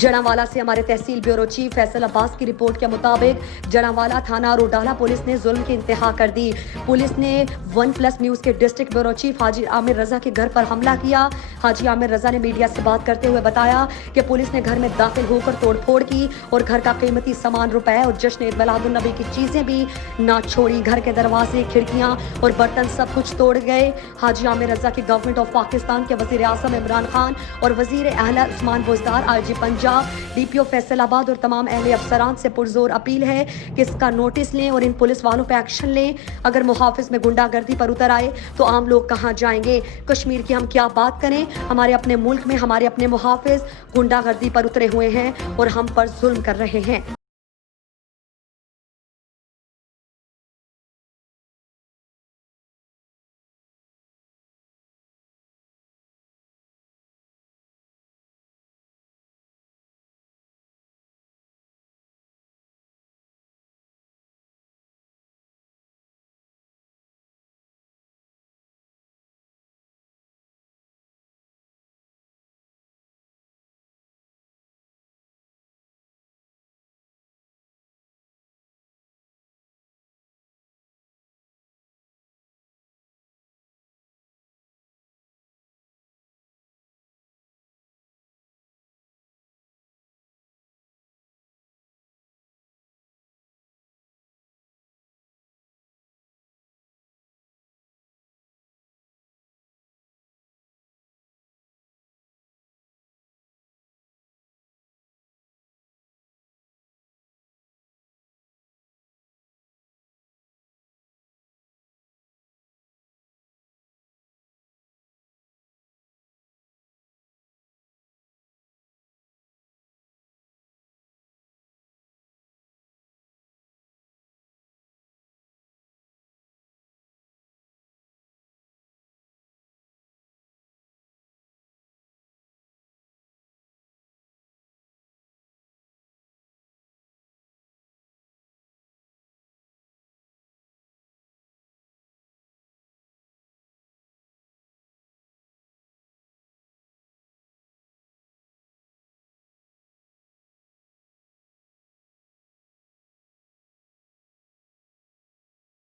جڑانوالہ سے ہمارے تحصیل بیوروچیف فیصل عباس کی رپورٹ کے مطابق جڑانوالہ تھانہ روڈالہ پولیس نے ظلم کی انتہا کر دی۔ پولیس نے 1+ نیوز کے ڈسٹرکٹ بیوروچیف حاجی عامررضا کے گھر پر حملہ کیا۔ حاجی عامررضا نے میڈیا سے بات کرتے ہوئے بتایا کہ پولیس نے گھر میں داخل ہو کر توڑ پھوڑ کی اور گھر کا قیمتی سامان روپے اور جشن عید میلاد النبی کی چیزیں بھی نہ چھوڑی۔ گھر کے دروازے، کھڑکیاں اور برتن سب کچھ توڑ گئے۔ حاجی عامررضا کی گورنمنٹ آف پاکستان کے وزیر اعظم عمران خان اور وزیر اعلیٰ عثمان بزدار، IG پنجاب، DPO فیصل آباد اور تمام اہل افسران سے پرزور اپیل ہے کہ اس کا نوٹس لیں اور ان پولیس والوں پہ ایکشن لیں۔ اگر محافظ میں غنڈہ گردی پر اتر آئے تو عام لوگ کہاں جائیں گے؟ کشمیر کی ہم کیا بات کریں؟ ہمارے اپنے ملک میں ہمارے اپنے محافظ غنڈہ گردی پر اترے ہوئے ہیں اور ہم پر ظلم کر رہے ہیں۔